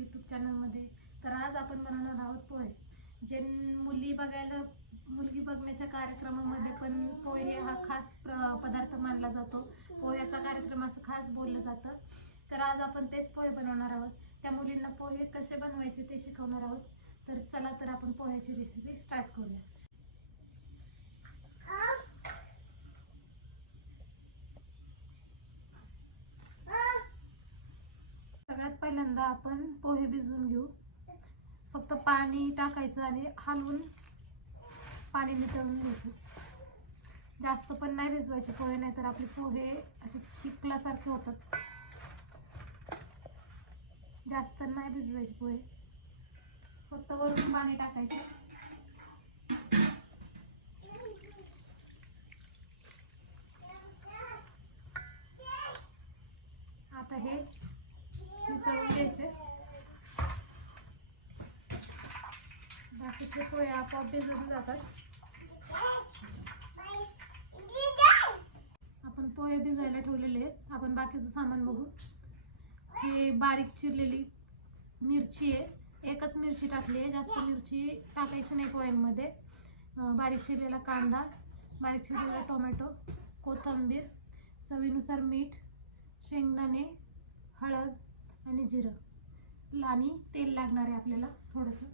YouTube चॅनलमध्ये. तर आज आपण बनवणार आहोत पोहे. जे मुलगी बघण्याच्या कार्यक्रमामध्ये पण पोहे हा खास पदार्थ मानला जातो. पोह्याचा कार्यक्रम असं खास बोललं जातं. तर आज आपण तेच पोहे बनवणार आहोत. त्या मुलींना पोहे कसे बनवायचे ते शिकवणार आहोत. तर चला तर आपण पोह्याची रेसिपी स्टार्ट करूया. सगळ्यात पहिल्यांदा आपण पोहे भिजवून घेऊ. फक्त पाणी टाकायचं आणि हलवून पाणी नितळून घ्यायचं. जास्त पण नाही भिजवायचे पोहे, नाही तर आपले पोहे असे चिखलासारखे होतात. जास्त नाही भिजवायचे पोहे, फक्त वरून पाणी टाकायचं. आता हे नितळून घ्यायचे. बाकीचे पोहे आपोआप भिजून जातात. आपण पोहे भिजायला ठेवलेले आहेत. आपण बाकीचं सामान बघू. हे बारीक चिरलेली मिरची आहे. एकच मिरची टाकली आहे, जास्त मिरची टाकायची नाही पोह्यांमध्ये. बारीक चिरलेला कांदा, बारीक चिरलेला टोमॅटो, कोथिंबीर, चवीनुसार मीठ, शेंगदाणे, हळद आणि जिरं आणि तेल लागणार आहे आपल्याला थोडंसं.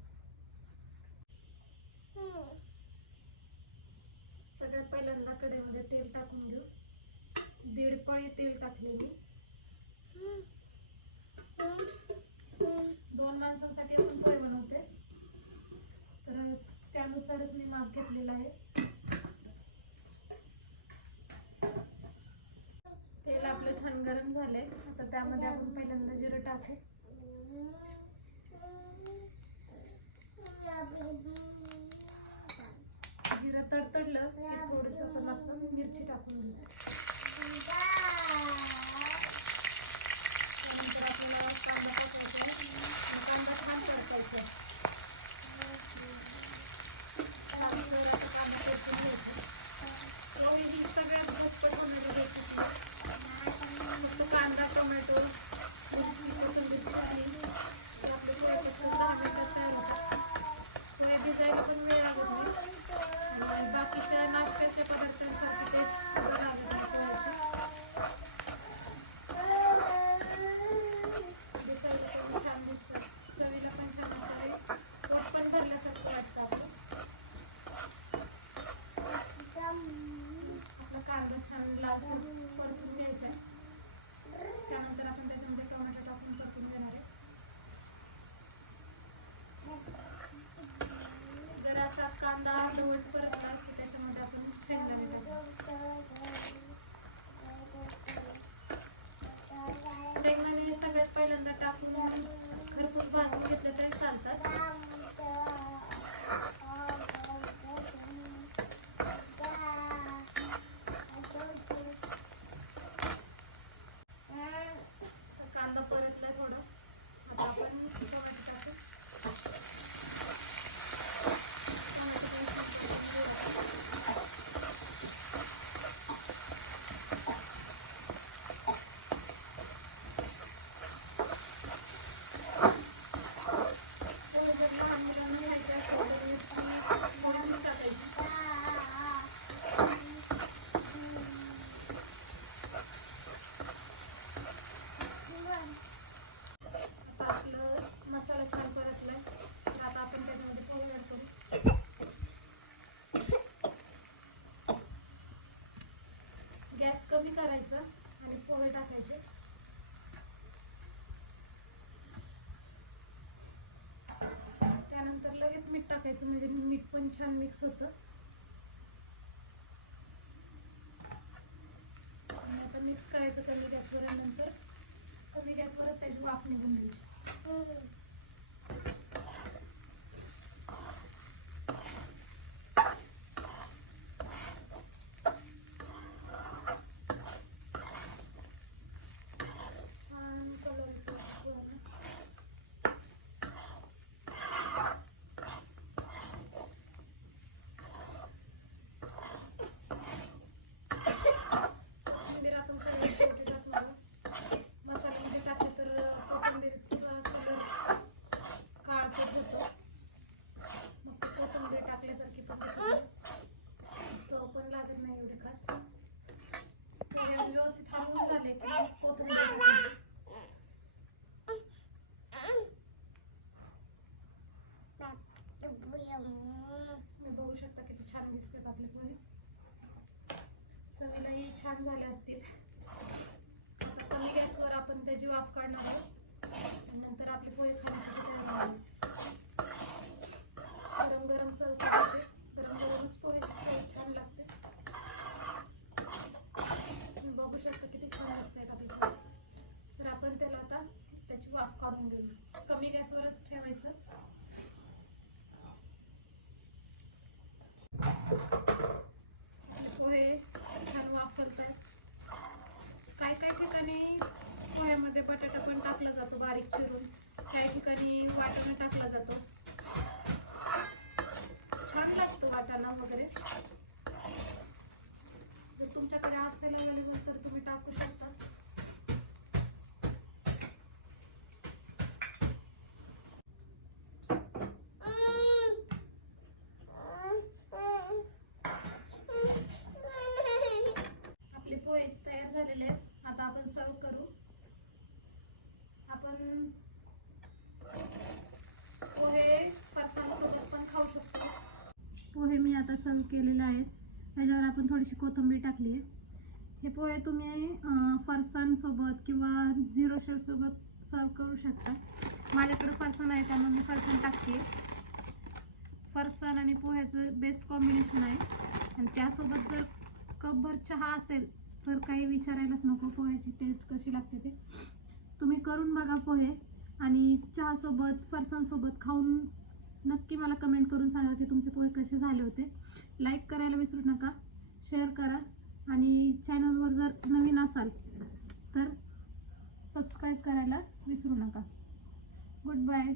सगळ्यात पहिल्यांदा कढईमध्ये तेल टाकून घेऊ. 1.5 पळी तेल टाकले मी. 2 माणसांसाठी आपण पोहे बनवते, तर त्यानुसारच मी माप घेतलेलं आहे. तेल आपलं छान गरम झालंय. आता त्यामध्ये आपण पहिल्यांदा जिरं टाकू. जिरं तडतडलं की थोडंसं आपण मिरची टाकून घेऊ. त्यानंतर आपल्याला कांदा टाकायचा. कांदा छान परतायचा. कांदा परतून घ्यायचा. ही सगळ्यात झटपट होणारी रेसिपी. फक्त कांदा, टोमॅटो, कोथिंबीर आणि आपले पोहे 10 मिनिटात तयार होतात. पोहे भिजायला पण वेळ लागत नाही. बाकीच्या नाश्त्याच्या पदार्थांसाठी ते लागत नाही पोह्याची. दिसायला पण छान दिसतात, चवीला पण छान असतात, पोट पण भरल्यासारखं वाटतं आपलं. आपला कांदा छान लालसर परतून घ्यायचा आहे. त्यानंतर आपण त्याच्यामध्ये टोमॅटो टाकून परतून घेणार आहे. जर असा कांदा अर्धवट परतला की त्याच्यामध्ये आपण शेंगदाणे टाकू. शेंगदाणे सगळ्यात पहिल्यांदा टाकून खरपूस भाजून घेतलं तरी चालतात. कांदा परतला थोडं. आता आपण टोमॅटो टाकू. मसाला छान परतलाय, तर आता आपण त्याच्यामध्ये पोहे ऍड करू. गॅस कमी करायचा आणि पोहे टाकायचे. त्यानंतर लगेच मीठ टाकायचं, म्हणजे मीठ पण छान मिक्स होतं. आणि आता मिक्स करायचं कमी गॅसवर. नंतर कमी गॅसवरच त्याची वाफ निघून द्यायची. आपण सगळे शेवटी टाकणार. मसाल्यामध्ये टाकले तर कोथिंबीरचा कलर छान झाले असतील. आता कमी गॅसवर आपण त्याची वाफ काढणार आहोत आणि नंतर आपले पोहे खाण्यासाठी तयार झाले. गरम गरम सर्व करायचे. गरम गरमच पोहे छान लागते. तुम्ही बघू शकता किती छान असतात आपले पोहे. तर आपण त्याला आता त्याची वाफ काढून घेऊ. कमी गॅसवरच ठेवायचं. पोहे छान वाफरतात. काही काही ठिकाणी पोह्यामध्ये बटाटा पण टाकला जातो बारीक चिरून, काही ठिकाणी वाटाणा टाकला जातो. छान लागतं वाटाणा वगैरे. जर तुमच्याकडे असेल अवेलेबल तर तुम्ही टाकू शकता. आपले पोहे तयार झालेले आहेत. आता आपण सर्व करू. आपण पोहे फरसाणसोबत पण खाऊ शकतो. पोहे मी आता सर्व केलेले आहेत. त्याच्यावर आपण थोडीशी कोथिंबीर टाकली आहे. हे पोहे तुम्ही फरसाणसोबत किंवा झिरो शेअर सोबत सर्व करू शकता. माझ्याकडे फरसाण आहे त्यामुळे मी फरसाण टाकते. फरसाण आणि पोह्याचं बेस्ट कॉम्बिनेशन आहे. आणि त्यासोबत जर कपभर चहा असेल तर काही विचारायलाच नको. पोह्याची टेस्ट कशी लागते ते तुम्ही करून बघा पोहे. आणि चहासोबत फरसाणसोबत खाऊन नक्की मला कमेंट करून सांगा की तुमचे पोहे कसे झाले होते. लाईक करायला विसरू नका, शेअर करा आणि चॅनलवर जर नवीन असाल तर सबस्क्राईब करायला विसरू नका. Good bye.